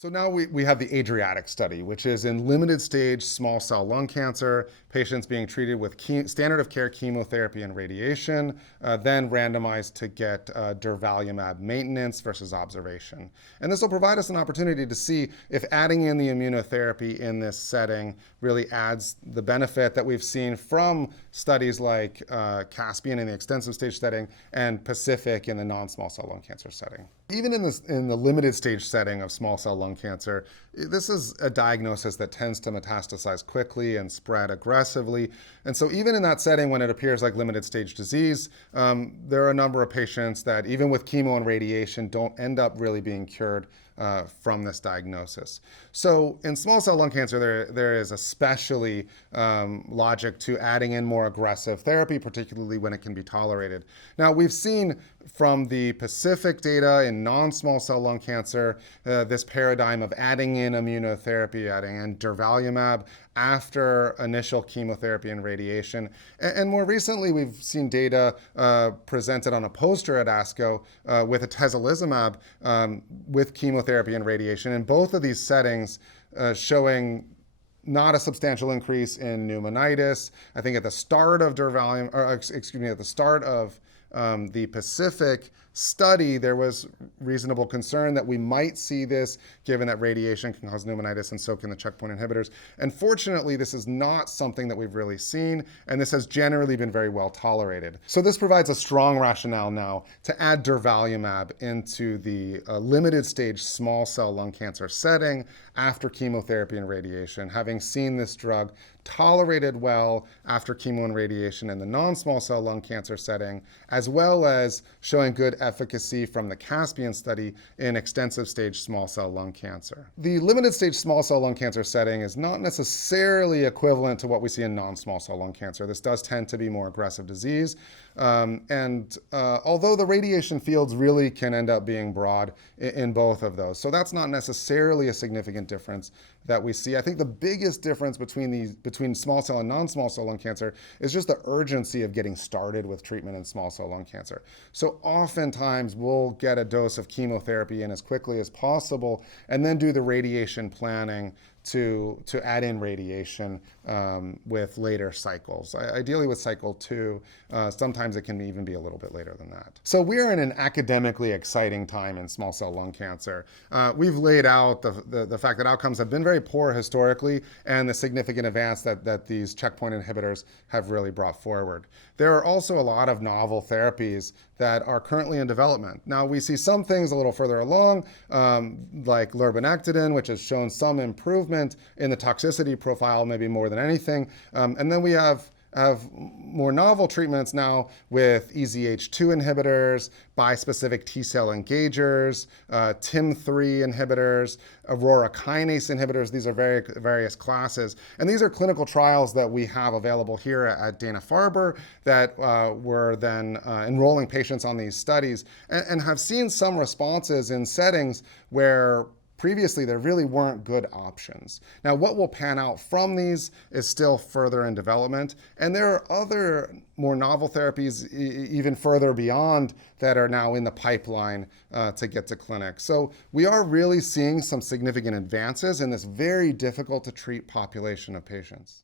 So now we have the ADRIATIC study, which is in limited stage small cell lung cancer, patients being treated with standard of care chemotherapy and radiation, then randomized to get durvalumab maintenance versus observation. And this will provide us an opportunity to see if adding in the immunotherapy in this setting really adds the benefit that we've seen from studies like Caspian in the extensive stage setting and Pacific in the non-small cell lung cancer setting. Even in the limited stage setting of small cell lung cancer, this is a diagnosis that tends to metastasize quickly and spread aggressively. And so even in that setting, when it appears like limited stage disease, there are a number of patients that even with chemo and radiation don't end up really being cured from this diagnosis. So in small cell lung cancer, there is especially logic to adding in more aggressive therapy, particularly when it can be tolerated. Now, we've seen from the Pacific data in non-small cell lung cancer, this paradigm of adding in immunotherapy, adding in durvalumab after initial chemotherapy and radiation. And more recently, we've seen data presented on a poster at ASCO with atezolizumab with chemotherapy and radiation. In both of these settings, showing not a substantial increase in pneumonitis. I think at the start of at the start of the Pacific study, there was reasonable concern that we might see this given that radiation can cause pneumonitis and so can the checkpoint inhibitors. And fortunately, this is not something that we've really seen, and this has generally been very well tolerated. So this provides a strong rationale now to add durvalumab into the limited stage small cell lung cancer setting after chemotherapy and radiation, having seen this drug tolerated well after chemo and radiation in the non-small cell lung cancer setting, as well as showing good efficacy from the Caspian study in extensive stage small cell lung cancer. The limited stage small cell lung cancer setting is not necessarily equivalent to what we see in non-small cell lung cancer. This does tend to be more aggressive disease. Although the radiation fields really can end up being broad in both of those. So that's not necessarily a significant difference that we see. I think the biggest difference between small cell and non-small cell lung cancer is just the urgency of getting started with treatment in small cell lung cancer. So oftentimes we'll get a dose of chemotherapy in as quickly as possible and then do the radiation planning to add in radiation with later cycles. Ideally with cycle 2, sometimes it can even be a little bit later than that. So we're in an academically exciting time in small cell lung cancer. We've laid out the fact that outcomes have been very poor historically and the significant advance that these checkpoint inhibitors have really brought forward. There are also a lot of novel therapies that are currently in development. Now we see some things a little further along, like lurbinectedin, which has shown some improvement in the toxicity profile, maybe more than anything. And then we have more novel treatments now with EZH2 inhibitors, bispecific T-cell engagers, TIM3 inhibitors, aurora kinase inhibitors. These are various classes. And these are clinical trials that we have available here at Dana-Farber that were then enrolling patients on these studies and have seen some responses in settings where previously there really weren't good options. Now, what will pan out from these is still further in development, and there are other more novel therapies even further beyond that are now in the pipeline to get to clinic. So we are really seeing some significant advances in this very difficult to treat population of patients.